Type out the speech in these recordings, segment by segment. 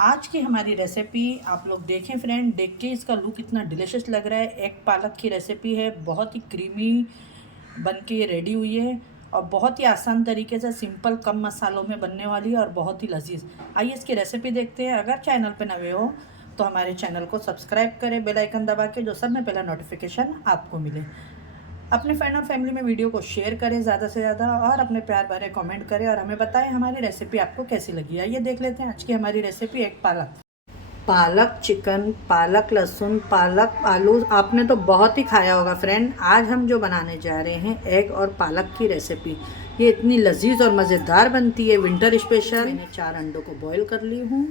आज की हमारी रेसिपी आप लोग देखें फ्रेंड, देख के इसका लुक इतना डिलीशियस लग रहा है। एग पालक की रेसिपी है, बहुत ही क्रीमी बन के ये रेडी हुई है और बहुत ही आसान तरीके से सिंपल कम मसालों में बनने वाली है और बहुत ही लजीज। आइए इसकी रेसिपी देखते हैं। अगर चैनल पे नए हो तो हमारे चैनल को सब्सक्राइब करें, बेल आइकन दबा के, जो सब में पहला नोटिफिकेशन आपको मिले। अपने फ्रेंड और फैमिली में वीडियो को शेयर करें ज़्यादा से ज़्यादा और अपने प्यार भरे कमेंट करें और हमें बताएं हमारी रेसिपी आपको कैसी लगी। आइए देख लेते हैं आज की हमारी रेसिपी। एग पालक, पालक चिकन, पालक लहसुन, पालक आलू आपने तो बहुत ही खाया होगा फ्रेंड। आज हम जो बनाने जा रहे हैं एग और पालक की रेसिपी। ये इतनी लजीज और मज़ेदार बनती है, विंटर स्पेशल। मैंने 4 अंडों को बॉईल कर ली हूँ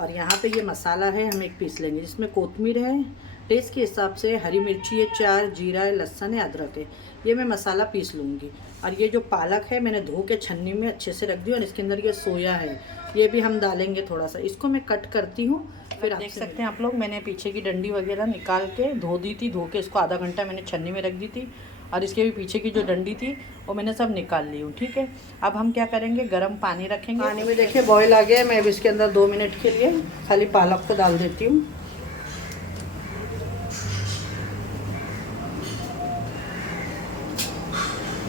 और यहाँ पे ये मसाला है, हम एक पीस लेंगे जिसमें कोतमीर है, टेस्ट के हिसाब से हरी मिर्ची है 4, जीरा है, लहसुन है, अदरक है। ये मैं मसाला पीस लूँगी। और ये जो पालक है मैंने धो के छन्नी में अच्छे से रख दी और इसके अंदर ये सोया है, ये भी हम डालेंगे थोड़ा सा। इसको मैं कट करती हूँ, फिर देख सकते हैं आप लोग। मैंने पीछे की डंडी वगैरह निकाल के धो दी थी, धो के इसको आधा घंटा मैंने छन्नी में रख दी थी और इसके भी पीछे की जो डंडी थी वो मैंने सब निकाल ली हूँ। ठीक है, अब हम क्या करेंगे, गर्म पानी रखेंगे। पानी में देखिए बॉईल आ गया, मैं अब इसके अंदर 2 मिनट के लिए खाली पालक को डाल देती हूँ।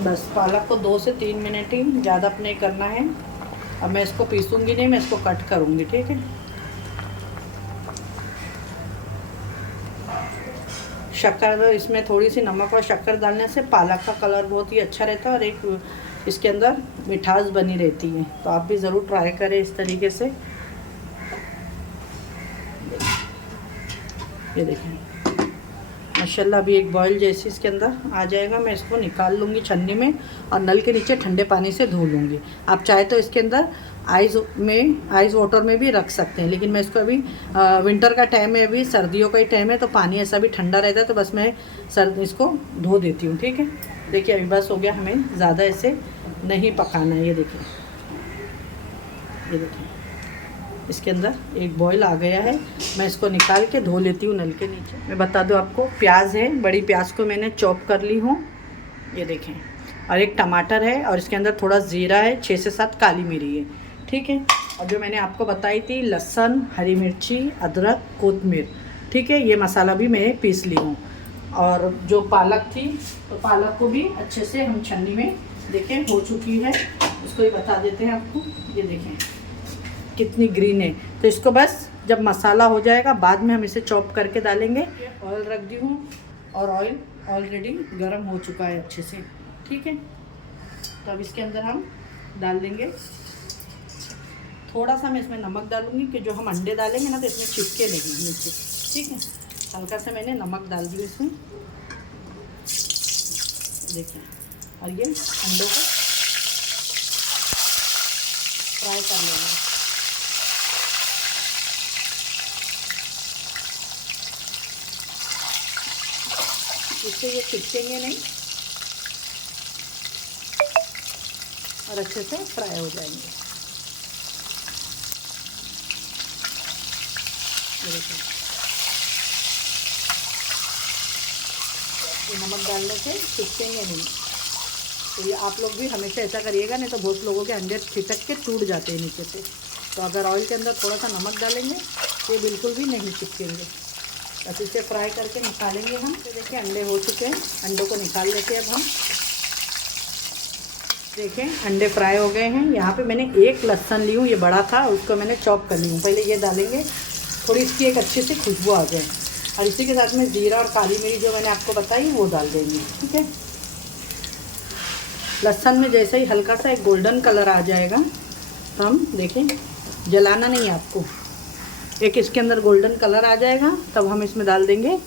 बस पालक को 2 से 3 मिनट ही, ज़्यादा अपने करना है। अब मैं इसको पीसूँगी नहीं, मैं इसको कट करूँगी। ठीक है, शक्कर, इसमें थोड़ी सी नमक और शक्कर डालने से पालक का कलर बहुत ही अच्छा रहता है और एक इसके अंदर मिठास बनी रहती है। तो आप भी ज़रूर ट्राई करें इस तरीके से। ये देखें माशाल्लाह, अभी एक बॉयल जैसे इसके अंदर आ जाएगा। मैं इसको निकाल लूँगी छन्नी में और नल के नीचे ठंडे पानी से धो लूँगी। आप चाहे तो इसके अंदर आइस वाटर में भी रख सकते हैं, लेकिन मैं इसको अभी विंटर का टाइम है, अभी सर्दियों का ही टाइम है तो पानी ऐसा भी ठंडा रहता है, तो बस मैं इसको धो देती हूँ। ठीक है, देखिए अभी बस हो गया, हमें ज़्यादा ऐसे नहीं पकाना है। ये देखिए, ये देखिए इसके अंदर एक बॉईल आ गया है। मैं इसको निकाल के धो लेती हूँ नल के नीचे। मैं बता दूँ आपको, प्याज है, बड़ी प्याज को मैंने चॉप कर ली हूँ, ये देखें, और एक टमाटर है और इसके अंदर थोड़ा ज़ीरा है, 6 से 7 काली मिर्ची है। ठीक है, और जो मैंने आपको बताई थी लहसुन, हरी मिर्ची, अदरक, कोतमीर। ठीक है, ये मसाला भी मैं पीस ली हूँ। और जो पालक थी तो पालक को भी अच्छे से हम छन्नी में देखें हो चुकी है, उसको ही बता देते हैं आपको। ये देखें कितनी ग्रीन है। तो इसको बस जब मसाला हो जाएगा बाद में हम इसे चॉप करके डालेंगे। ऑयल रख दी हूँ और ऑयल ऑलरेडी गर्म हो चुका है अच्छे से। ठीक है, तो अब इसके अंदर हम डाल देंगे थोड़ा सा, मैं इसमें नमक डालूंगी कि जो हम अंडे डालेंगे ना तो इसमें चिपके नहीं नीचे। ठीक है, हल्का सा मैंने नमक डाल दिया इसमें, देखिए। और ये अंडों को फ्राई कर लेंगे। इससे ये चिपकेंगे नहीं और अच्छे से फ्राई हो जाएंगे। ये नमक डालने से चिपकेंगे नहीं, तो ये आप लोग भी हमेशा ऐसा करिएगा, नहीं तो बहुत लोगों के अंडे छिटक के टूट जाते हैं नीचे से। तो अगर ऑयल के अंदर थोड़ा सा नमक डालेंगे ये बिल्कुल भी नहीं चिपकेंगे। बस इसे फ्राई करके निकालेंगे हम। तो देखिए अंडे हो चुके हैं, अंडों को निकाल लेते हैं अब हम। देखें अंडे फ्राई हो गए हैं। यहाँ पे मैंने एक लहसुन ली हूँ, ये बड़ा था, उसको मैंने चॉप कर ली हूँ। पहले ये डालेंगे, थोड़ी इसकी एक अच्छी सी खुशबू आ जाए, और इसी के साथ में ज़ीरा और काली मिर्च जो मैंने आपको बताई वो डाल देंगे। ठीक है, लहसुन में जैसे ही हल्का सा एक गोल्डन कलर आ जाएगा तो हम देखें, जलाना नहीं है आपको, एक इसके अंदर गोल्डन कलर आ जाएगा तब हम इसमें डाल देंगे,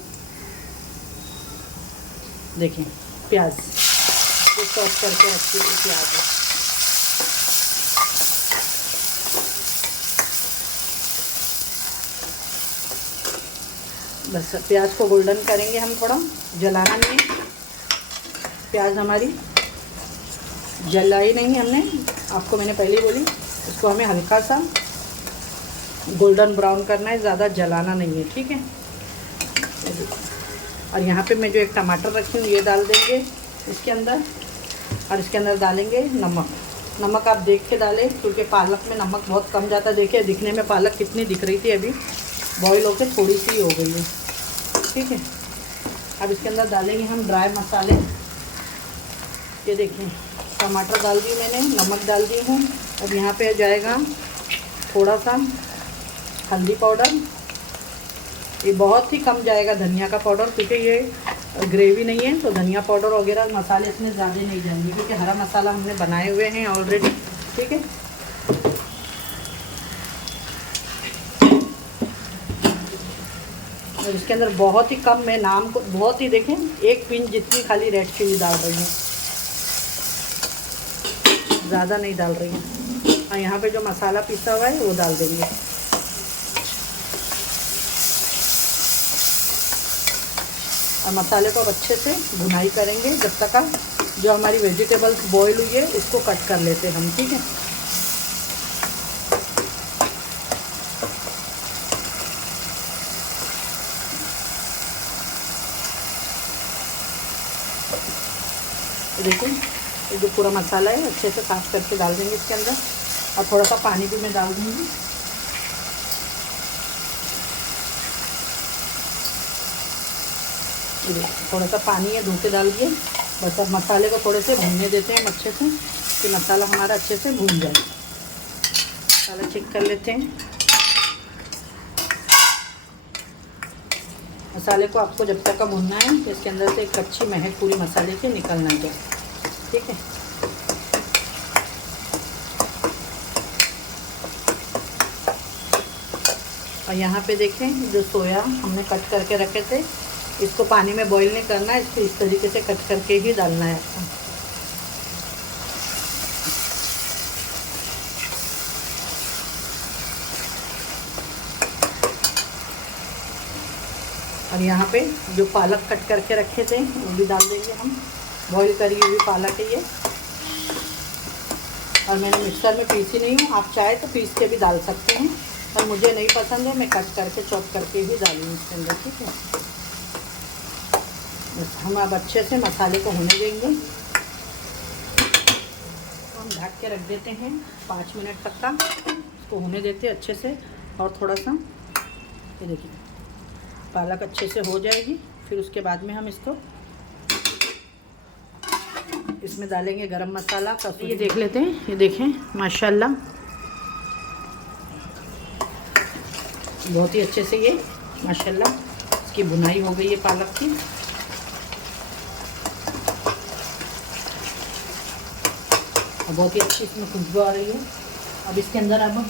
देखें, प्याज जो चॉप करके रखी हुई प्याज है। बस प्याज को गोल्डन करेंगे हम, थोड़ा जलाना नहीं है। प्याज हमारी जलाई नहीं हमने, आपको मैंने पहले बोली, इसको हमें हल्का सा गोल्डन ब्राउन करना है, ज़्यादा जलाना नहीं है। ठीक है, और यहाँ पे मैं जो एक टमाटर रखी हूँ ये डाल देंगे इसके अंदर, और इसके अंदर डालेंगे नमक। नमक आप देख के डालें, क्योंकि पालक में नमक बहुत कम जाता है। देखिए दिखने में पालक कितनी दिख रही थी, अभी बॉईल होकर थोड़ी सी हो गई है। ठीक है, अब इसके अंदर डालेंगे हम ड्राई मसाले। ये देखिए टमाटर डाल दी मैंने, नमक डाल दी हूँ। अब यहाँ पे जाएगा थोड़ा सा हल्दी पाउडर, ये बहुत ही कम जाएगा धनिया का पाउडर, क्योंकि ये ग्रेवी नहीं है तो धनिया पाउडर वगैरह मसाले इसमें ज़्यादा नहीं जाएंगे, क्योंकि हरा मसाला हमने बनाए हुए हैं ऑलरेडी। ठीक है, और इसके अंदर बहुत ही कम, मैं नाम को बहुत ही देखें, 1 पिंच जितनी खाली रेड चिली डाल रही हूँ, ज़्यादा नहीं डाल रही हूँ। और यहाँ पे जो मसाला पिसा हुआ है वो डाल देंगे। और मसाले को अब अच्छे से भुनाई करेंगे जब तक जो हमारी वेजिटेबल्स बॉईल हुई है इसको कट कर लेते हैं हम। ठीक है, देखिए ये जो पूरा मसाला है अच्छे से साफ करके डाल देंगे इसके अंदर। और थोड़ा सा पानी भी मैं डाल दूँगी। थोड़ा सा पानी है, धो के डाल दिए। बस अब मसाले को थोड़े से भूनने देते हैं अच्छे से, कि मसाला हमारा अच्छे से भून जाए। मसाला चेक कर लेते हैं। मसाले को आपको जब तक का भूनना है कि इसके अंदर से एक कच्ची महक पूरी मसाले की निकलना चाहिए। ठीक है, और यहाँ पे देखें जो सोया हमने कट करके रखे थे, इसको पानी में बॉईल नहीं करना है, इसको इस तरीके से कट करके ही डालना है आपको। और यहाँ पे जो पालक कट करके रखे थे वो भी डाल देंगे हम, बॉईल करी हुई पालक है ये। और मैंने मिक्सर में पीसी नहीं हूँ, आप चाहे तो पीस के भी डाल सकते हैं, पर मुझे नहीं पसंद है, मैं कट करके चॉप करके ही डालूँ इसके अंदर। ठीक है, बस हम अब अच्छे से मसाले को होने देंगे। तो हम ढक के रख देते हैं 5 मिनट तक का, इसको होने देते हैं अच्छे से। और थोड़ा सा ये देखिए पालक अच्छे से हो जाएगी, फिर उसके बाद में हम इसमें डालेंगे गरम मसाला का। ये देख लेते हैं, ये देखें माशाल्लाह बहुत ही अच्छे से ये माशाल्लाह इसकी भुनाई हो गई है पालक की। और बहुत ही अच्छी इसमें खुशबू आ रही है। अब इसके अंदर अब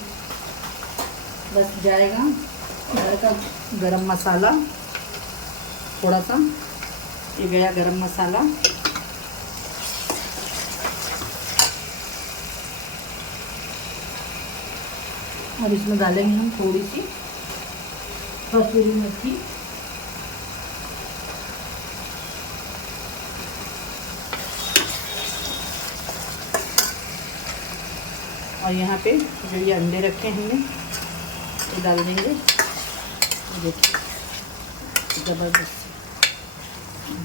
बस जाएगा घर का गरम मसाला, थोड़ा सा ये गया गरम मसाला। और इसमें डालेंगे हम थोड़ी सी कसूरी मेथी। और यहाँ पे जो ये अंडे रखे हैं हमने ये डाल देंगे। देखिए ज़बरदस्त,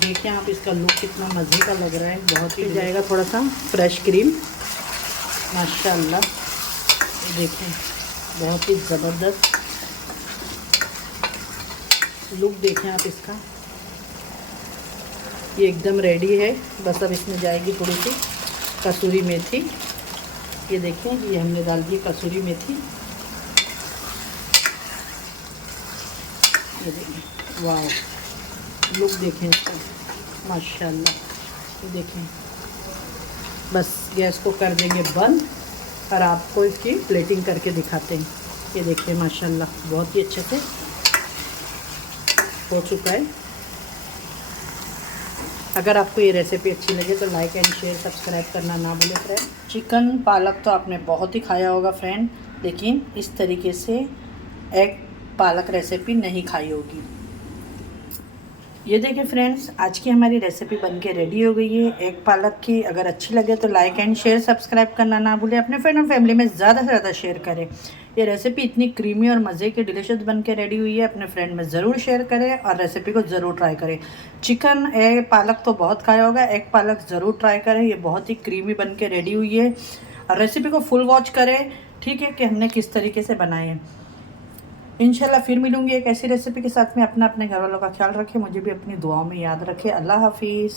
देखिए आप इसका लुक कितना मज़े का लग रहा है, बहुत ही जाएगा थोड़ा सा फ्रेश क्रीम माशाल्लाह। ये देखें बहुत ही ज़बरदस्त लुक, देखें आप इसका, ये एकदम रेडी है। बस अब इसमें जाएगी थोड़ी सी कसूरी मेथी। ये देखें ये हमने डाल दी कसूरी मेथी। ये देखें वाह लुक देखें इसका माशाल्लाह। ये देखें, बस गैस को कर देंगे बंद और आपको इसकी प्लेटिंग करके दिखाते हैं। ये देखिए माशाल्लाह बहुत ही अच्छे से हो चुका है। अगर आपको ये रेसिपी अच्छी लगे तो लाइक एंड शेयर सब्सक्राइब करना ना भूलें फ्रेंड। चिकन पालक तो आपने बहुत ही खाया होगा फ्रेंड, लेकिन इस तरीके से एग पालक रेसिपी नहीं खाई होगी। ये देखिए फ्रेंड्स, आज की हमारी रेसिपी बनके रेडी हो गई है एग पालक की। अगर अच्छी लगे तो लाइक एंड शेयर सब्सक्राइब करना ना भूलें, अपने फ्रेंड और फैमिली में ज़्यादा से ज़्यादा शेयर करें। ये रेसिपी इतनी क्रीमी और मज़े की डिलीशियस बनके रेडी हुई है, अपने फ्रेंड में ज़रूर शेयर करें और रेसिपी को ज़रूर ट्राई करें। चिकन एग पालक तो बहुत खाया होगा, एग पालक ज़रूर ट्राई करें, ये बहुत ही क्रीमी बनके रेडी हुई है। रेसिपी को फुल वॉच करें, ठीक है, कि हमने किस तरीके से बनाए हैं। इंशाल्लाह फिर मिलूंगी एक ऐसी रेसिपी के साथ में। अपने घर वालों का ख्याल रखें, मुझे भी अपनी दुआओं में याद रखें। अल्लाह हाफिज़।